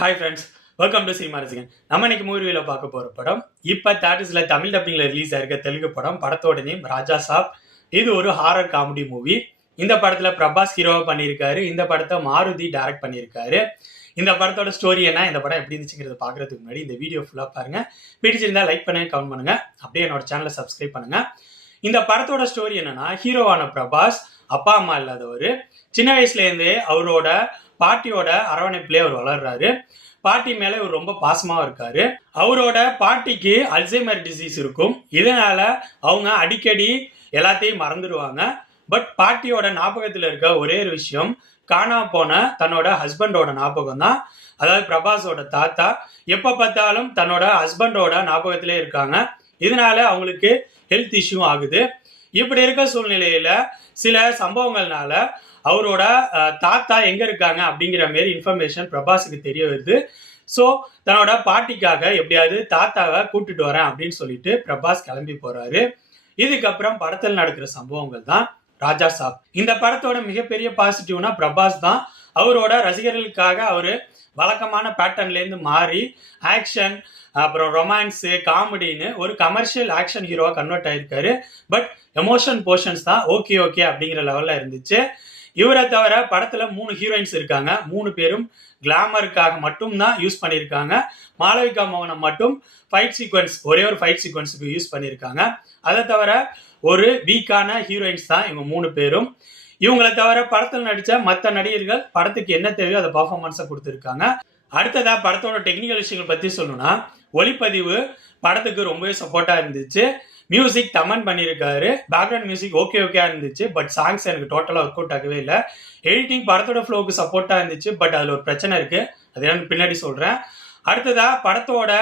Hi friends, welcome to cinema ரசிகன். நம்ம இன்னைக்கு மூவியில் பார்க்க போகிற படம் இப்போ தேட்டர்ஸில் தமிழ் டப்பிங்கில் ரிலீஸ் ஆயிருக்க தெலுங்கு படம். படத்தோட நேம் ராஜா சாப். இது ஒரு ஹாரர் காமெடி மூவி. இந்த படத்தில் பிரபாஸ் ஹீரோவாக பண்ணியிருக்காரு. இந்த படத்தை மாருதி டைரக்ட் பண்ணியிருக்காரு. இந்த படத்தோட ஸ்டோரி என்ன, இந்த படம் எப்படி இருந்துச்சுங்கிறத பார்க்கறதுக்கு முன்னாடி இந்த வீடியோ ஃபுல்லாக பாருங்க. பிடிச்சிருந்தா லைக் பண்ணுங்க, கமெண்ட் பண்ணுங்க, அப்படியே என்னோட சேனலை சப்ஸ்கிரைப் பண்ணுங்க. இந்த படத்தோட ஸ்டோரி என்னன்னா, ஹீரோவான பிரபாஸ் அப்பா அம்மா இல்லாதவர். சின்ன வயசுலேருந்தே அவரோட பாட்டியோட அரவணைப்பிலே அவர் வளர்றாரு. பாட்டி மேல இவர் ரொம்ப பாசமாவும் இருக்காரு. அவரோட பாட்டிக்கு அல்சைமர் டிசீஸ் இருக்கும். இதனால அவங்க அடிக்கடி எல்லாத்தையும் மறந்துடுவாங்க. பட் பாட்டியோட ஞாபகத்துல இருக்க ஒரே ஒரு விஷயம், காணாம போன தன்னோட ஹஸ்பண்டோட ஞாபகம் தான். அதாவது பிரபாஸோட தாத்தா எப்ப பார்த்தாலும் தன்னோட ஹஸ்பண்டோட ஞாபகத்திலே இருக்காங்க. இதனால அவங்களுக்கு ஹெல்த் இஷ்யூ ஆகுது. இப்படி இருக்க சூழ்நிலையில சில சம்பவங்கள்னால அவரோட தாத்தா எங்க இருக்காங்க அப்படிங்கிற மாரி இன்ஃபர்மேஷன் பிரபாஸுக்கு தெரிய வருது. ஸோ தன்னோட பாட்டிக்காக எப்படியாவது தாத்தாவை கூட்டிட்டு வரேன் அப்படின்னு சொல்லிட்டு பிரபாஸ் கிளம்பி போறாரு. இதுக்கப்புறம் படத்தில் நடக்கிற சம்பவங்கள் தான் ராஜா சாப். இந்த படத்தோட மிகப்பெரிய பாசிட்டிவ்னா பிரபாஸ் தான். அவரோட ரசிகர்களுக்காக அவரு வழக்கமான பேட்டர்ன்லேருந்து மாறி ஆக்ஷன், அப்புறம் ரொமான்ஸு, காமெடின்னு ஒரு கமர்ஷியல் ஆக்ஷன் ஹீரோவாக கன்வெர்ட் ஆயிருக்காரு. பட் எமோஷன் போர்ஷன்ஸ் தான் ஓகே அப்படிங்கிற லெவலில் இருந்துச்சு. இவரை தவிர படத்துல 3 ஹீரோயின்ஸ் இருக்காங்க. 3 பேரும் கிளாமருக்காக மட்டும் தான் யூஸ் பண்ணியிருக்காங்க. மாளவிகா மோகனம் மட்டும் ஃபைட் சீக்வன்ஸ், ஒரே ஒரு ஃபைட் சீக்வன்ஸுக்கு யூஸ் பண்ணியிருக்காங்க. அதை தவிர ஒரு வீக்கான ஹீரோயின்ஸ் தான் இவங்க 3 பேரும். இவங்களை தவிர படத்தில் நடித்த மற்ற நடிகர்கள் படத்துக்கு என்ன தேவையோ அதை பர்ஃபார்மன்ஸை கொடுத்துருக்காங்க. அடுத்ததா படத்தோட டெக்னிக்கல் விஷயங்கள் பற்றி சொல்லணும்னா, ஒளிப்பதிவு படத்துக்கு ரொம்பவே சப்போர்ட்டாக இருந்துச்சு. மியூசிக் தமன் பண்ணியிருக்காரு. பேக்ரவுண்ட் மியூசிக் ஓகே இருந்துச்சு. பட் சாங்ஸ் எனக்கு டோட்டலாக ஒர்க் அவுட் ஆகவே இல்லை. எடிட்டிங் படத்தோட ஃப்ளோவுக்கு சப்போர்ட்டாக இருந்துச்சு. பட் அதில் ஒரு பிரச்சனை இருக்குது, அது நான் பின்னாடி சொல்கிறேன். அடுத்ததா படத்தோட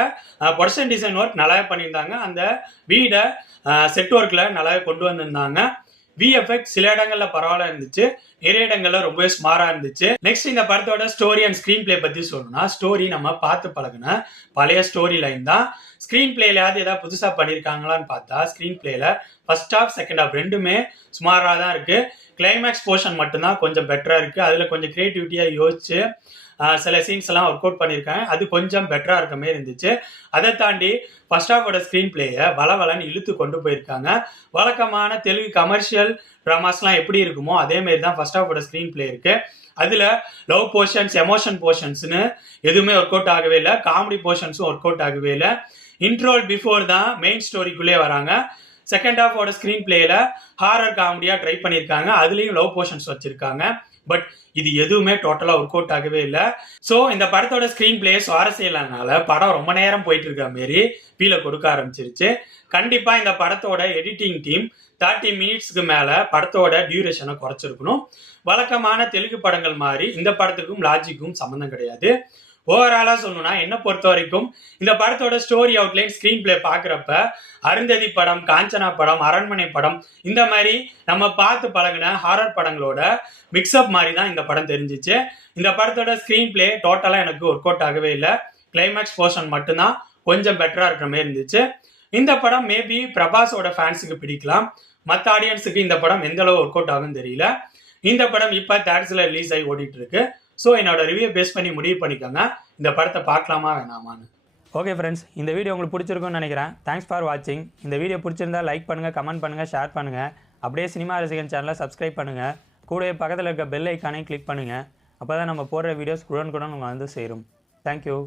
ப்ரொடக்ஷன் டிசைன் ஒர்க் நல்லாவே பண்ணியிருந்தாங்க. அந்த வீடை செட் ஒர்க்கில் நல்லாவே கொண்டு வந்திருந்தாங்க. விஎஃப்எக்ஸ் சில இடங்கள்ல பரவாயில்ல இருந்துச்சு, நிறைய இடங்கள்ல ரொம்பவே ஸ்மாரா இருந்துச்சு. நெக்ஸ்ட் இந்த படத்தோட ஸ்டோரி அண்ட் ஸ்கிரீன் பிளே பத்தி சொல்லணும்னா, ஸ்டோரி நம்ம பார்த்து பழகின பழைய ஸ்டோரி லைன் தான். ஸ்கிரீன் பிளேலையாவது ஏதாவது புதுசா பண்ணியிருக்காங்களான்னு பார்த்தா, ஸ்கிரீன் பிளேல ஃபர்ஸ்ட் ஹாஃப் செகண்ட் ஹாஃப் ரெண்டுமே ஸ்மாரா தான் இருக்கு. கிளைமேக்ஸ் போர்ஷன் மட்டும்தான் கொஞ்சம் பெட்டரா இருக்கு. அதுல கொஞ்சம் கிரியேட்டிவிட்டியா யோசிச்சு சில சீன்ஸ் எல்லாம் ஒர்க் அவுட் பண்ணியிருக்காங்க. அது கொஞ்சம் பெட்டரா இருக்க மாதிரி இருந்துச்சு. அதை தாண்டி ஃபர்ஸ்ட் ஹாஃபோட ஸ்கிரீன் பிளேயை வளவலன்னு இழுத்து கொண்டு போயிருக்காங்க. வழக்கமான தெலுங்கு கமர்ஷியல் ட்ராமாஸ்லாம் எப்படி இருக்குமோ அதே மாதிரி தான் ஃபர்ஸ்ட் ஹாஃபோட ஸ்கிரீன் பிளே இருக்கு. அதுல லவ் போர்ஷன்ஸ், எமோஷன் போர்ஷன்ஸ்னு எதுவுமே ஒர்க் அவுட் ஆகவே இல்லை. காமெடி போர்ஷன்ஸும் ஒர்க் அவுட் ஆகவே இல்லை. இன்ட்ரோல் பிஃபோர் தான் மெயின் ஸ்டோரிக்குள்ளே வராங்க. செகண்ட் ஹாஃபோட ஸ்கிரீன் பிளேல ஹாரர் காமெடியா ட்ரை பண்ணியிருக்காங்க. அதுலேயும் லவ் போர்ஷன்ஸ் வச்சிருக்காங்க. பட் இது எதுவுமே டோட்டலா ஒர்க் அவுட் ஆகவே இல்லை. ஸோ இந்த படத்தோட ஸ்கிரீன் பிளே சுவாரஸ்யம் இல்லாதனால படம் ரொம்ப நேரம் போயிட்டு இருக்க மாரி ஃபீலை கொடுக்க ஆரம்பிச்சிருச்சு. கண்டிப்பா இந்த படத்தோட எடிட்டிங் டீம் 30 மினிட்ஸ்க்கு மேல படத்தோட டியூரேஷனை குறைச்சிருக்கணும். வழக்கமான தெலுங்கு படங்கள் மாதிரி இந்த படத்துக்கும் லாஜிக்கும் சம்மந்தம் கிடையாது. ஓவராலா சொல்லணும்னா, என்ன பொறுத்த வரைக்கும் இந்த படத்தோட ஸ்டோரி அவுட்லைன், ஸ்கிரீன் பிளே பாக்குறப்ப அருந்ததி படம், காஞ்சனா படம், அரண்மனை படம் இந்த மாதிரி நம்ம பார்த்து பழகின ஹாரர் படங்களோட மிக்ஸ்அப் மாதிரி தான் இந்த படம் தெரிஞ்சிச்சு. இந்த படத்தோட ஸ்கிரீன் பிளே டோட்டலா எனக்கு ஒர்க் அவுட் ஆகவே இல்லை. கிளைமேக்ஸ் போர்ஷன் மட்டும்தான் கொஞ்சம் பெட்டரா இருக்கிற மாதிரி இருந்துச்சு. இந்த படம் மேபி பிரபாஸோட ஃபேன்ஸுக்கு பிடிக்கலாம். மற்ற ஆடியன்ஸுக்கு இந்த படம் எந்த அளவு ஒர்க் அவுட் ஆகும்னு தெரியல. இந்த படம் இப்போ தேட்டர்ஸ்ல ரிலீஸ் ஆகி ஓடிட்டு இருக்கு. ஸோ என்னோட ரிவ்யூ பேஸ் பண்ணி முடிவு பண்ணிக்கோங்க, இந்த படத்தை பார்க்கலாமா வேணாமான்னு. ஓகே ஃப்ரெண்ட்ஸ், இந்த வீடியோ உங்களுக்கு பிடிச்சிருக்கும்னு நினைக்கிறேன். தேங்க்ஸ் ஃபார் வாட்சிங். இந்த வீடியோ பிடிச்சிருந்தா லைக் பண்ணுங்கள், கமெண்ட் பண்ணுங்கள், ஷேர் பண்ணுங்கள். அப்படியே சினிமா ரசிகன் சேனலை சப்ஸ்கிரைப் பண்ணுங்கள். கூடவே பக்கத்தில் இருக்க பெல் ஐக்கானை கிளிக் பண்ணுங்கள். அப்போ தான் நம்ம போடுற வீடியோஸ் உடனுக்குடன் உங்களுக்கு வந்து சேரும். தேங்க்யூ.